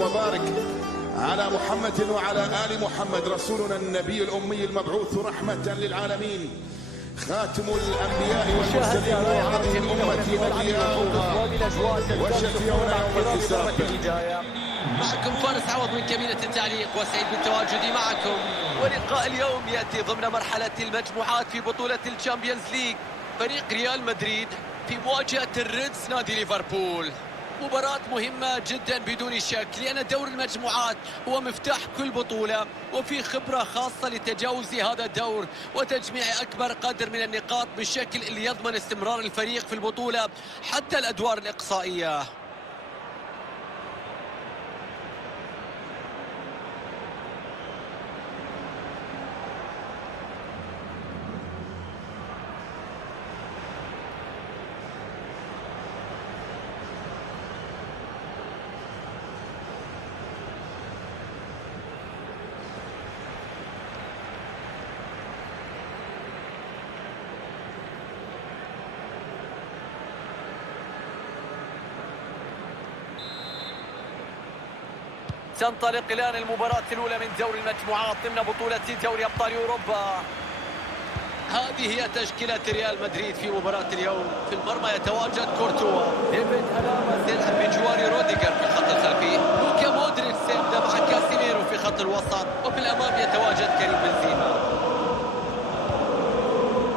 وسلم وبارك على محمد وعلى آل محمد رسولنا النبي الأمي المبعوث رحمة للعالمين، خاتم الأنبياء والمرسلين وهذه الأمة ودياؤها وشفيعنا يوم الحساب. معكم فارس عوض من كابينة التعليق، وسعيد بالتواجد معكم. ولقاء اليوم يأتي ضمن مرحلة المجموعات في بطولة الشامبيونز ليج. فريق ريال مدريد في مواجهة الريدز نادي ليفربول. مباراة مهمة جدا بدون شك، لأن دور المجموعات هو مفتاح كل بطولة، وفي خبرة خاصة لتجاوز هذا الدور وتجميع أكبر قدر من النقاط بالشكل اللي يضمن استمرار الفريق في البطولة حتى الأدوار الإقصائية. تنطلق الآن المباراة الأولى من دور المجموعات ضمن بطولة دوري أبطال أوروبا. هذه هي تشكيلة ريال مدريد في مباراة اليوم. في المرمى يتواجد كورتوا، ديفيد ألاما سيلعب بجوار روديجر في الخط الخلفي، لوكا مودريتش سيبدأ مع كاسيميرو في خط الوسط، وفي الأمام يتواجد كريم بنزيما.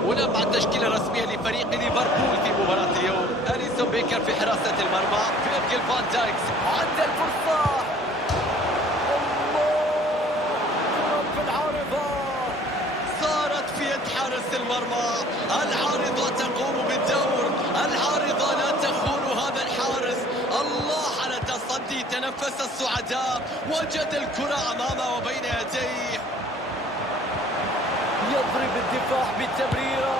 ونبع التشكيلة الرسمية لفريق ليفربول في مباراة اليوم: أليسون بيكر في حراسة المرمى، فيرجيل فان دايكس عند الفرصة، حارس المرمى. العارضة تقوم بالدور، العارضة لا تخون هذا الحارس. الله على تصدي، تنفس السعداء، وجد الكرة أمامه وبين يديه، يضرب الدفاع بالتمريرة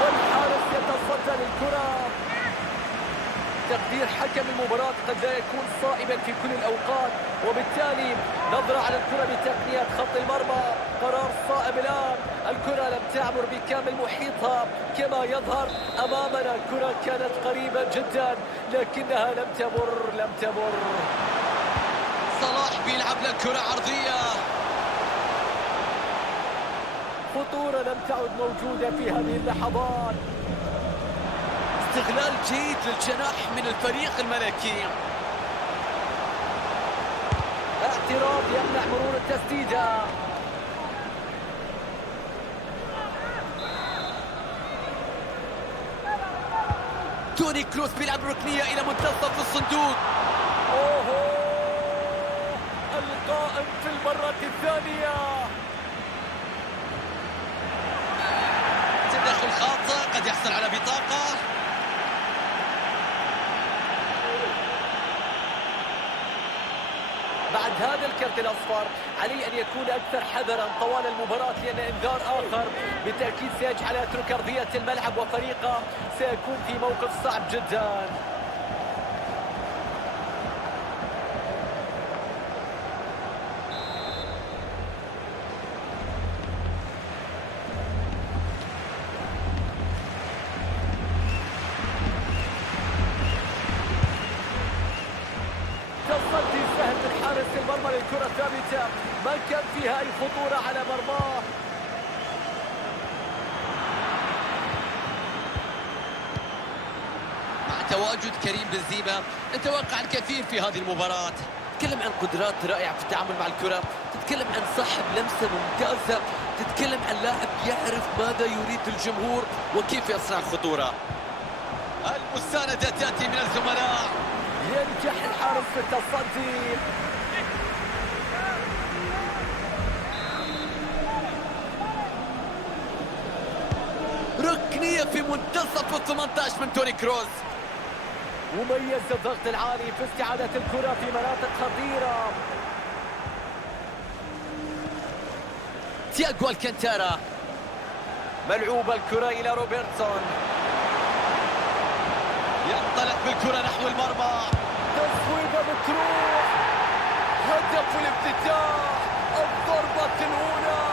والحارس يتصدى للكرة. تقدير حكم المباراة قد لا يكون صائبا في كل الأوقات، وبالتالي نظرة على الكرة بتقنية خط المرمى. قرار صائب الآن، الكرة لم تعبر بكامل محيطها كما يظهر أمامنا. الكرة كانت قريبة جدا لكنها لم تمر. صلاح بيلعب له كرة عرضية، خطورة لم تعد موجودة في هذه اللحظات. استغلال جيد للجناح من الفريق الملكي، اعتراض يمنع مرور التسديدة. توني كروس بيلعب ركنية إلى منتصف الصندوق. أوه، القائم في المرة الثانية. تدخل خاطئ قد يحصل على بطاقة. بعد هذا الكرت الأصفر عليه أن يكون أكثر حذرا طوال المباراة، لأن إنذار آخر بالتأكيد سيجعل يترك أرضية الملعب، وفريقه سيكون في موقف صعب جدا. تصدي سهل من حارس المرمى للكرة ثابتة، ما كان فيها أي خطورة على مرماه. مع تواجد كريم بنزيما نتوقع الكثير في هذه المباراة. تتكلم عن قدرات رائعة في التعامل مع الكرة، تتكلم عن صاحب لمسة ممتازة، تتكلم عن لاعب يعرف ماذا يريد الجمهور وكيف يصنع خطورة. المساندة تأتي من الزملاء، ينجح الحارس في التصدي. ركنية في منتصف ال18 من توني كروس. مميز الضغط العالي في استعادة الكرة في مناطق خطيرة. تياغو الكانتارا، ملعوبة الكرة إلى روبرتسون، ينطلق بالكرة نحو المرمى، تصويبة بتروح، هدف الافتتاح، الضربة الأولى.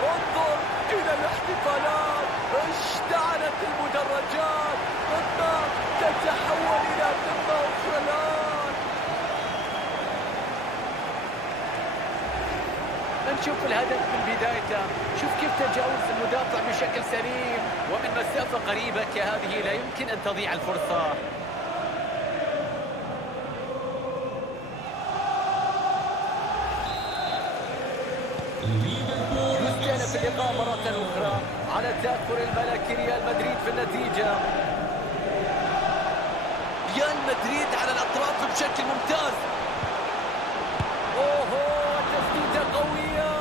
انظر إلى الاحتفالات، اشتعلت المدرجات، ثم تتحول إلى قمة أخرى الآن. نشوف الهدف من بدايته. شوف كيف تجاوز المدافع بشكل سليم. ومن مسافة قريبة كهذه لا يمكن أن تضيع الفرصة. يستأنف اللقاء مرة أخرى على تأخر الملكي ريال مدريد في النتيجة. ريال مدريد على الأطراف بشكل ممتاز. أوه، تسديدة قوية.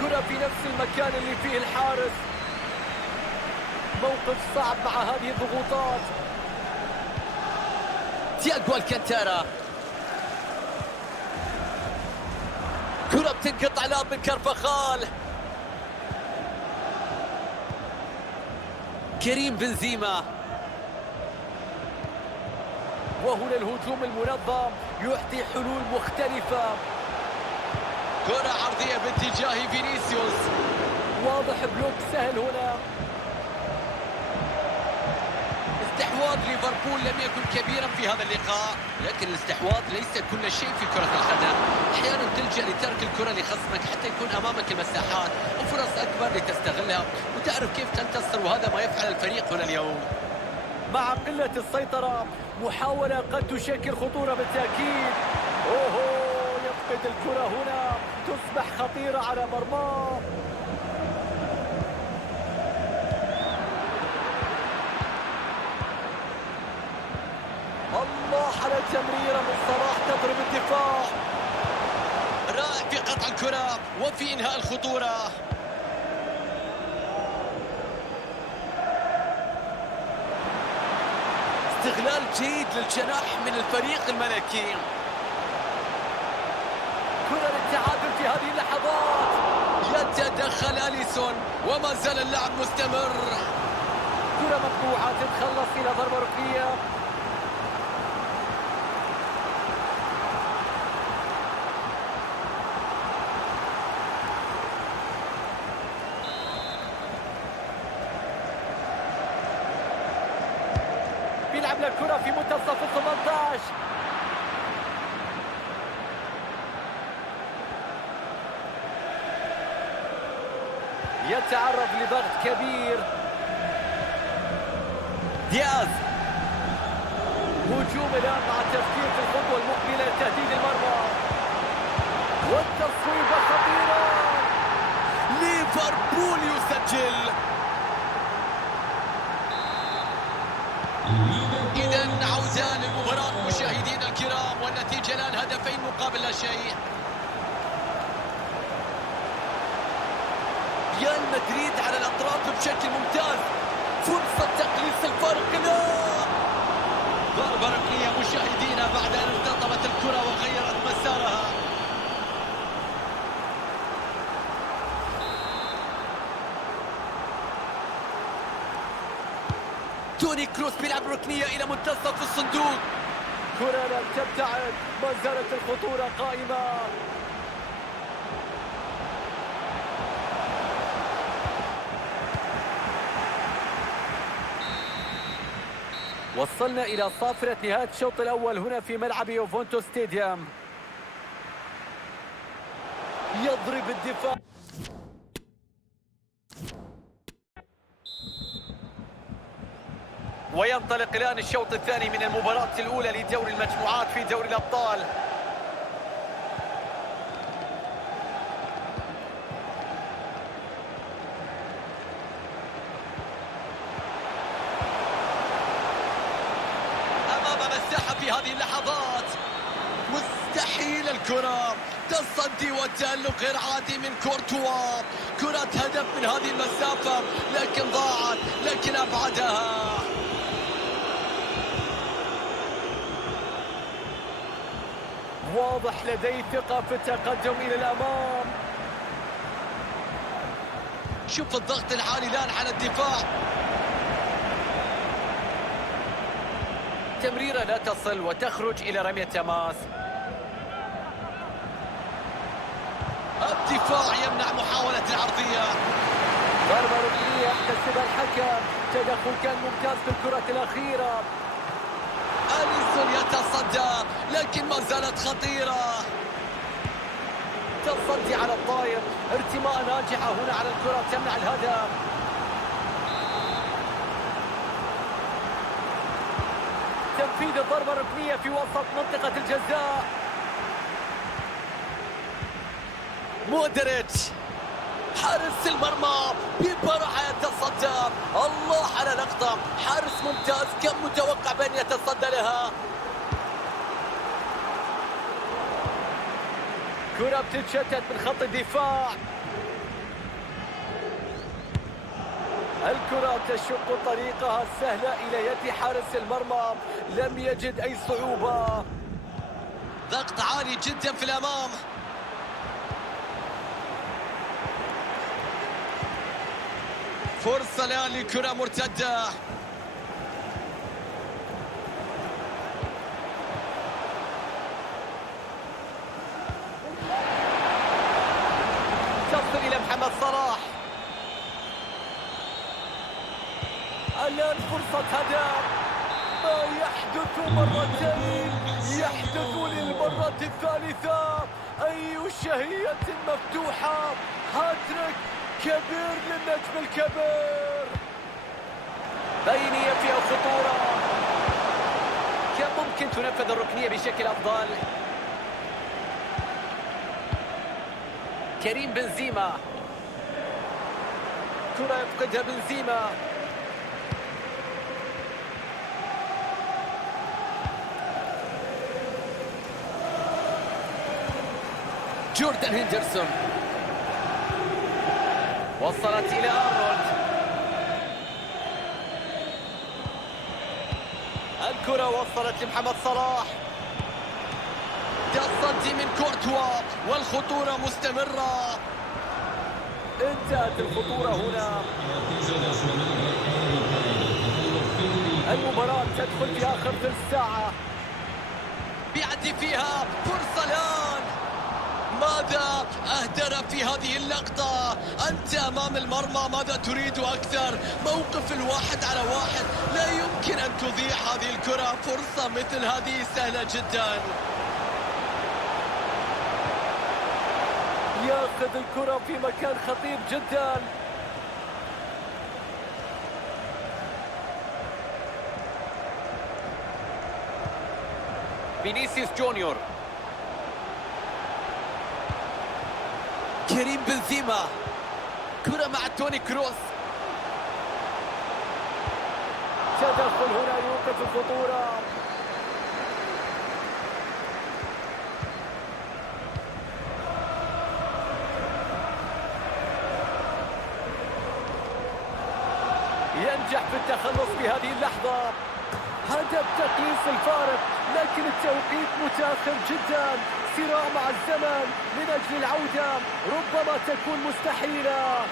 كرة في نفس المكان اللي فيه الحارس. موقف صعب مع هذه الضغوطات. تياغو الكانتارا. كرة بتنقطع لعب من كارفاخال. كريم بنزيما. وهنا الهجوم المنظم يعطي حلول مختلفة. كرة عرضية باتجاه فينيسيوس. واضح بلوك سهل هنا. استحواذ ليفربول لم يكن كبيرا في هذا اللقاء، لكن الاستحواذ ليس كل شيء في كرة القدم. احيانا تلجأ لترك الكرة لخصمك حتى يكون امامك المساحات وفرص اكبر لتستغلها وتعرف كيف تنتصر، وهذا ما يفعل الفريق هنا اليوم. مع قلة السيطرة محاولة قد تشكل خطورة بالتأكيد. أوه، يفقد الكرة هنا، تصبح خطيرة على مرماه. الله على تمريرة من صلاح تضرب الدفاع. رائع في قطع الكرة وفي إنهاء الخطورة. استغلال جيد للجناح من الفريق الملكي. كرة للتعادل في هذه اللحظات. يتدخل أليسون وما زال اللعب مستمر. كرة مقطوعة تتخلص إلى ضربة ركنية. بيلعب الكرة في منتصف ال 18. يتعرض لضغط كبير. دياز. هجوم الآن مع التفكير في الخطوة المقبلة لتهديد المرمى. والتصويبة خطيرة. ليفربول يسجل. إذا عودة للمباراة مشاهدينا الكرام، والنتيجة الآن هدفين مقابل لا شيء. ريال مدريد على الأطراف بشكل ممتاز. فرصة تقليص الفارق. لا، ضربة ركنية مشاهدينا بعد أن ارتطمت الكرة وغيرت مسارها. توني كروس بيلعب ركنية إلى منتصف الصندوق. كرة لم تبتعد، ما زالت الخطورة قائمة. وصلنا إلى صافرة نهاية الشوط الأول هنا في ملعب يوفنتوس ستاديوم. يضرب الدفاع. وينطلق الآن الشوط الثاني من المباراة الأولى لدوري المجموعات في دوري الأبطال. أمام مساحة في هذه اللحظات. مستحيل الكرة. تصدي والتألق غير عادي من كورتوا. كرة هدف من هذه المسافة لكن ضاعت، لكن أبعدها. واضح لديه ثقة في التقدم إلى الأمام. شوف الضغط العالي الآن على الدفاع. تمريرة لا تصل وتخرج إلى رمية تماس. الدفاع يمنع محاولة العرضية. ضربة ركنية يحتسبها الحكم. تدخل كان ممتاز في الكرة الأخيرة. أليسون يتصدى لكن ما زالت خطيرة. التصدي على الطاير، ارتماء ناجحة هنا على الكرة تمنع الهدف. تنفيذ الضربة الركنية في وسط منطقة الجزاء. مودريتش حارس المرمى ببراعة يتصدى. الله على لقطة، حارس ممتاز، كم متوقع بأن يتصدى لها. كرة بتتشتت من خط الدفاع. الكرة تشق طريقها السهلة إلى يد حارس المرمى، لم يجد أي صعوبة. ضغط عالي جدا في الأمام. فرصة الآن لكرة مرتدة. تصل إلى محمد صلاح. الآن فرصة هدف. ما يحدث مرتين يحدث للمرة الثالثة. أي شهية مفتوحة. هاتريك كبير للنجم الكبير. بينية فيها خطورة. كان ممكن تنفذ الركنية بشكل أفضل. كريم بنزيما. كرة يفقدها بنزيما. جوردان هندرسون وصلت إلى أرنولد. الكرة وصلت لمحمد صلاح. تصدي من كورتوا والخطورة مستمرة. انتهت الخطورة هنا. المباراة تدخل في آخر ثلث ساعة. بيعدي فيها فرصة الآن. ماذا أهدر في هذه اللقطة؟ أنت أمام المرمى، ماذا تريد أكثر؟ موقف الواحد على واحد، لا يمكن أن تضيع هذه الكرة. فرصة مثل هذه سهلة جدا. ياخذ الكرة في مكان خطير جدا. فينيسيوس جونيور. كريم بنزيما. كرة مع توني كروس. تدخل هنا يوقف الخطورة. ينجح في التخلص بهذه اللحظة. هدف تقليص الفارق، لكن التوقيت متأخر جدا. صراع مع الزمن من أجل العودة ربما تكون مستحيلة.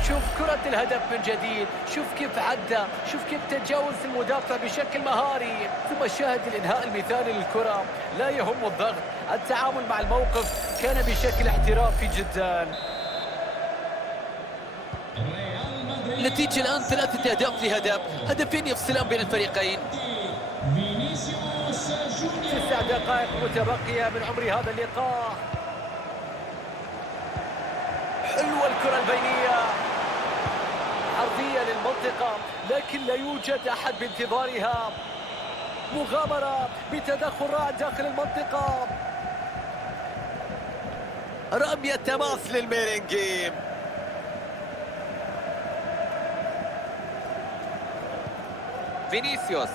نشوف كرة الهدف من جديد. شوف كيف عدى، شوف كيف تجاوز المدافع بشكل مهاري، ثم شاهد الإنهاء المثالي للكرة. لا يهم الضغط، التعامل مع الموقف كان بشكل احترافي جدا. النتيجة الآن 3 أهداف لهدف، هدفين يفصلان بين الفريقين. 9 دقائق متبقية من عمر هذا اللقاء. حلوة الكرة البينية، عرضية للمنطقة، لكن لا يوجد أحد بانتظارها. مغامرة بتدخل رائع داخل المنطقة. رمية تماس للميرينجيم. فينيسيوس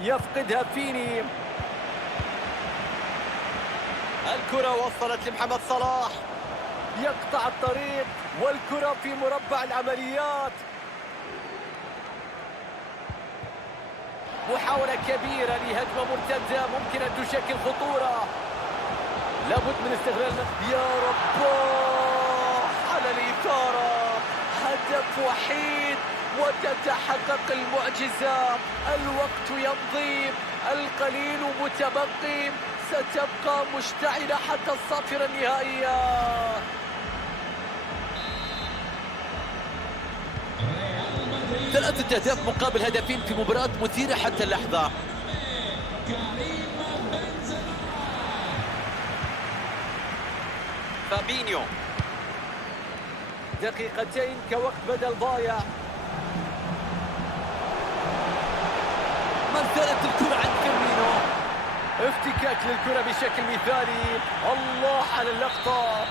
يفقدها فيني. الكرة وصلت لمحمد صلاح. يقطع الطريق والكرة في مربع العمليات. محاولة كبيرة لهجمة مرتدة ممكن أن تشكل خطورة. لابد من استغلال. يا رب على الإثارة. هدف وحيد وتتحقق المعجزة. الوقت يمضي، القليل متبقي، ستبقى مشتعلة حتى الصافرة النهائية. 3 أهداف مقابل هدفين في مباراة مثيرة حتى اللحظة. فابينيو، دقيقتين كوقت بدل ضايع. ما زالت الكرة عند فيرمينو. افتكاك للكرة بشكل مثالي. الله على اللقطة.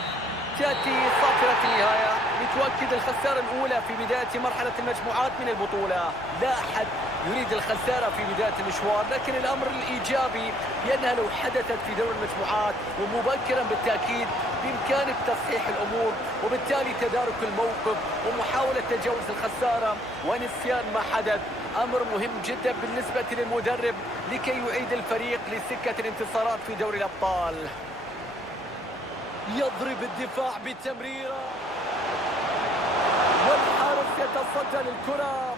تأتي صافرة النهاية لتؤكد الخسارة الأولى في بداية مرحلة المجموعات من البطولة. لا أحد يريد الخسارة في بداية المشوار، لكن الأمر الإيجابي بأنها لو حدثت في دور المجموعات ومبكرا بالتأكيد بإمكانك تصحيح الأمور، وبالتالي تدارك الموقف ومحاولة تجاوز الخسارة ونسيان ما حدث. أمر مهم جدا بالنسبة للمدرب لكي يعيد الفريق لسكة الانتصارات في دوري الأبطال. يضرب الدفاع بالتمريرة والحارس يتصدى للكرة.